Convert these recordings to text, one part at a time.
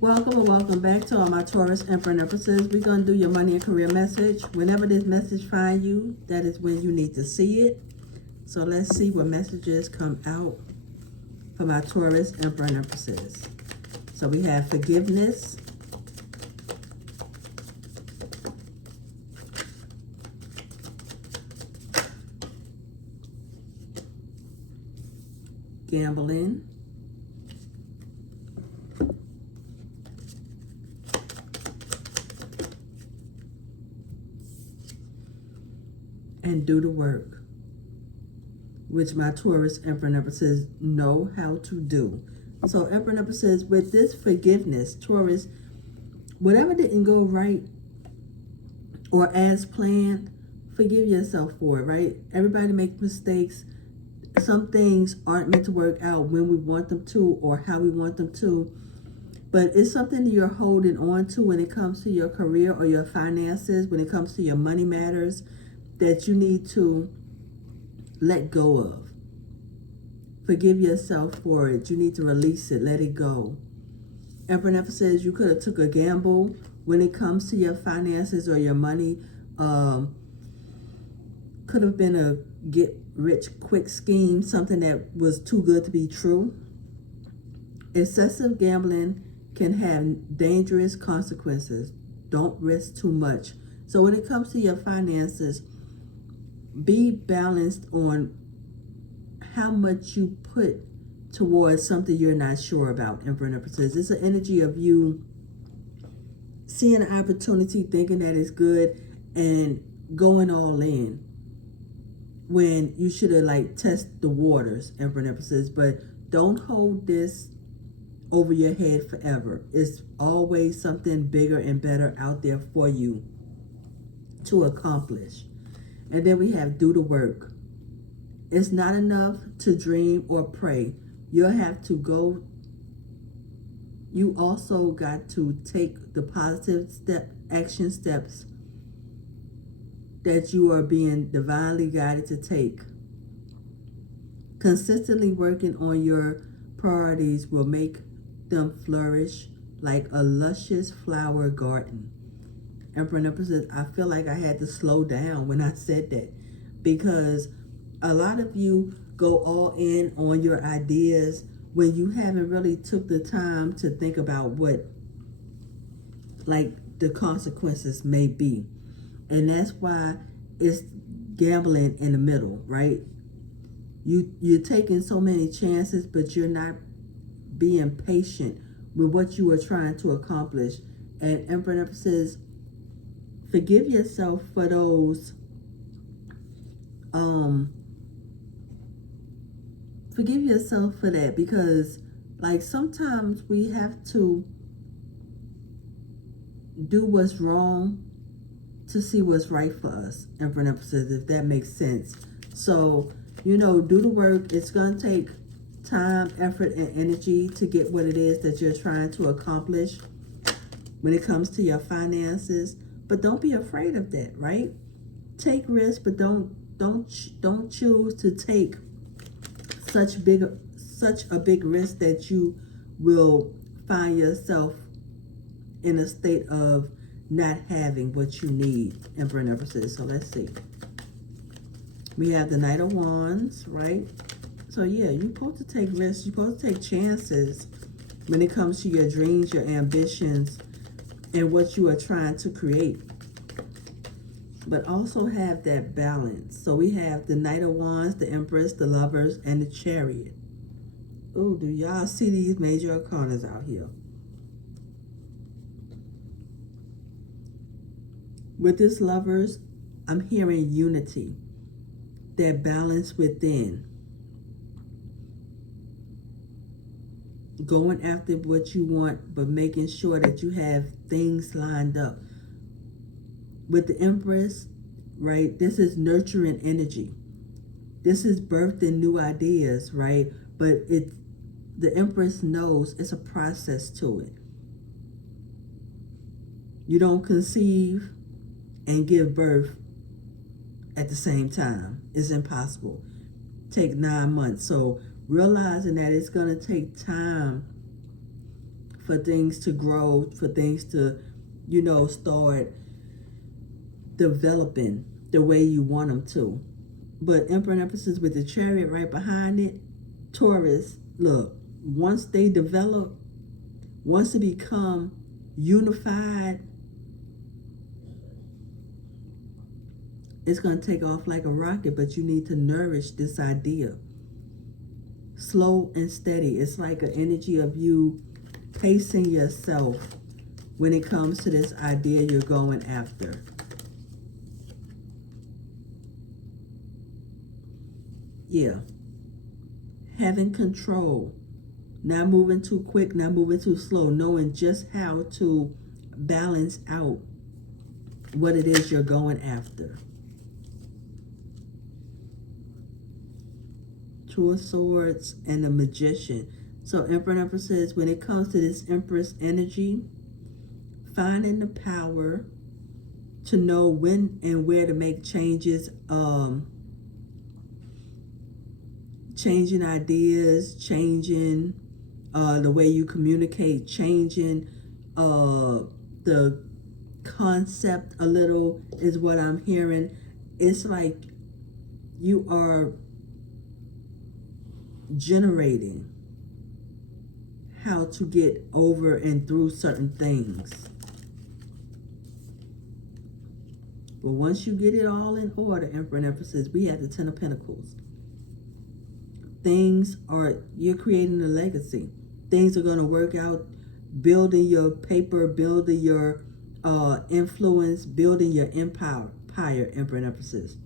Welcome and welcome back to all my Taurus, Emperor, and Empresses. We're going to do your money and career message. Whenever this message finds you, that is when you need to see it. So let's see what messages come out for my Taurus, Emperor, and Empresses. So we have forgiveness, gambling, and do the work, which my Taurus, Emperor, and Empresses know how to do. So Emperor and Empresses, with this forgiveness, Taurus, whatever didn't go right or as planned, forgive yourself for it, right? Everybody makes mistakes. Some things aren't meant to work out when we want them to or how we want them to. But it's something that you're holding on to when it comes to your career or your finances, when it comes to your money matters, that you need to let go of. Forgive yourself for it. You need to release it. Let it go. Emperor Never says you could have took a gamble when it comes to your finances or your money. Could have been a get rich quick scheme, something that was too good to be true. Excessive gambling can have dangerous consequences. Don't risk too much. So when it comes to your finances, be balanced on how much you put towards something you're not sure about, Emperor and Empresses. It's an energy of you seeing an opportunity, thinking that it's good, and going all in when you should have test the waters, Emperor and Empresses. But don't hold this over your head forever. It's always something bigger and better out there for you to accomplish. And then we have do the work. It's not enough to dream or pray. You'll have to go. You also got to take the positive action steps that you are being divinely guided to take. Consistently working on your priorities will make them flourish like a luscious flower garden. Emperor and Empresses, I feel like I had to slow down when I said that, because a lot of you go all in on your ideas when you haven't really took the time to think about what the consequences may be. And that's why it's gambling in the middle, right? You're taking so many chances, but you're not being patient with what you are trying to accomplish. And Emperor and Empresses, forgive yourself for those forgive yourself for that, because sometimes we have to do what's wrong to see what's right for us, Emperor and Empresses, if that makes sense. So, do the work. It's going to take time, effort, and energy to get what it is that you're trying to accomplish when it comes to your finances. But don't be afraid of that, right? Take risks, but don't choose to take such a big risk that you will find yourself in a state of not having what you need, Emperor and Empresses. So let's see. We have the Knight of Wands, right? So yeah, you're supposed to take risks. You're supposed to take chances when it comes to your dreams, your ambitions, and what you are trying to create. But also have that balance. So we have the Knight of Wands, the Empress, the Lovers, and the Chariot. Oh, do y'all see these major arcanas out here? With this Lovers, I'm hearing unity, that balance within. Going after what you want, but making sure that you have things lined up. With the Empress, right, this is nurturing energy. This is birthing new ideas, right? But the Empress knows it's a process to it. You don't conceive and give birth at the same time. It's impossible. Take 9 months. So realizing that it's going to take time for things to grow, for things to, start developing the way you want them to. But Emperor and Empresses with the Chariot right behind it, Taurus, look, once they develop, once they become unified, it's going to take off like a rocket, but you need to nourish this idea. Slow and steady. It's like an energy of you pacing yourself when it comes to this idea you're going after. Yeah. Having control. Not moving too quick, not moving too slow. Knowing just how to balance out what it is you're going after. Two of Swords and the Magician. So Emperor and Empress says, when it comes to this Empress energy, finding the power to know when and where to make changes, changing ideas, changing the way you communicate, changing the concept a little is what I'm hearing. It's like you are generating how to get over and through certain things. But once you get it all in order, Emperor and Empresses, we have the Ten of Pentacles. You're creating a legacy. Things are going to work out, building your paper, building your influence, building your empire, Emperor and Empresses.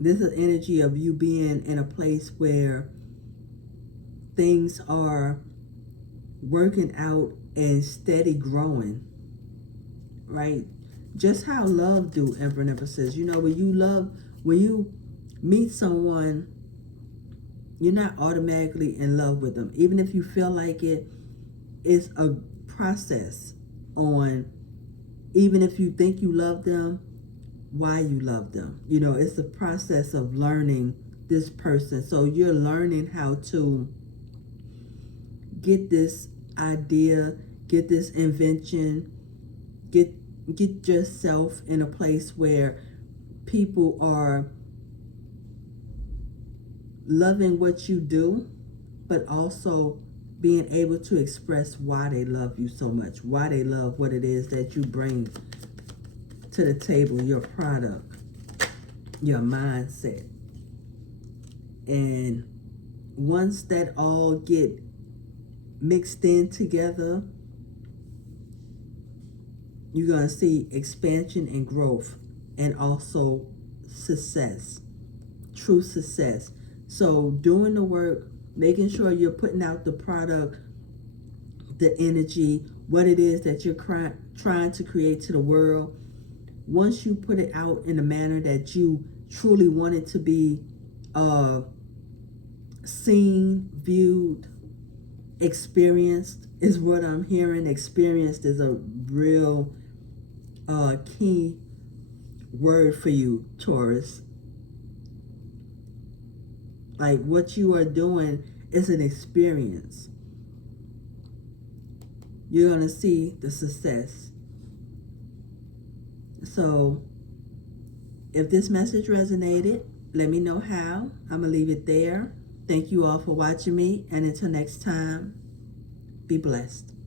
This is energy of you being in a place where things are working out and steady growing, right? Just how love do, Emperor and Empresses. When you meet someone, you're not automatically in love with them. Even if you feel like it, it's a process on, even if you think you love them, why you love them. It's the process of learning this person. So you're learning how to get this idea, get this invention, get yourself in a place where people are loving what you do, but also being able to express why they love you so much, why they love what it is that you bring to the table, your product, your mindset. And once that all get mixed in together, you're going to see expansion and growth, and also success, true success. So doing the work, making sure you're putting out the product, the energy, what it is that you're trying to create to the world. Once you put it out in a manner that you truly want it to be seen, viewed, experienced is what I'm hearing. Experienced is a real key word for you, Taurus. Like what you are doing is an experience. You're going to see the success. So if this message resonated, let me know how. I'm going to leave it there. Thank you all for watching me. And until next time, be blessed.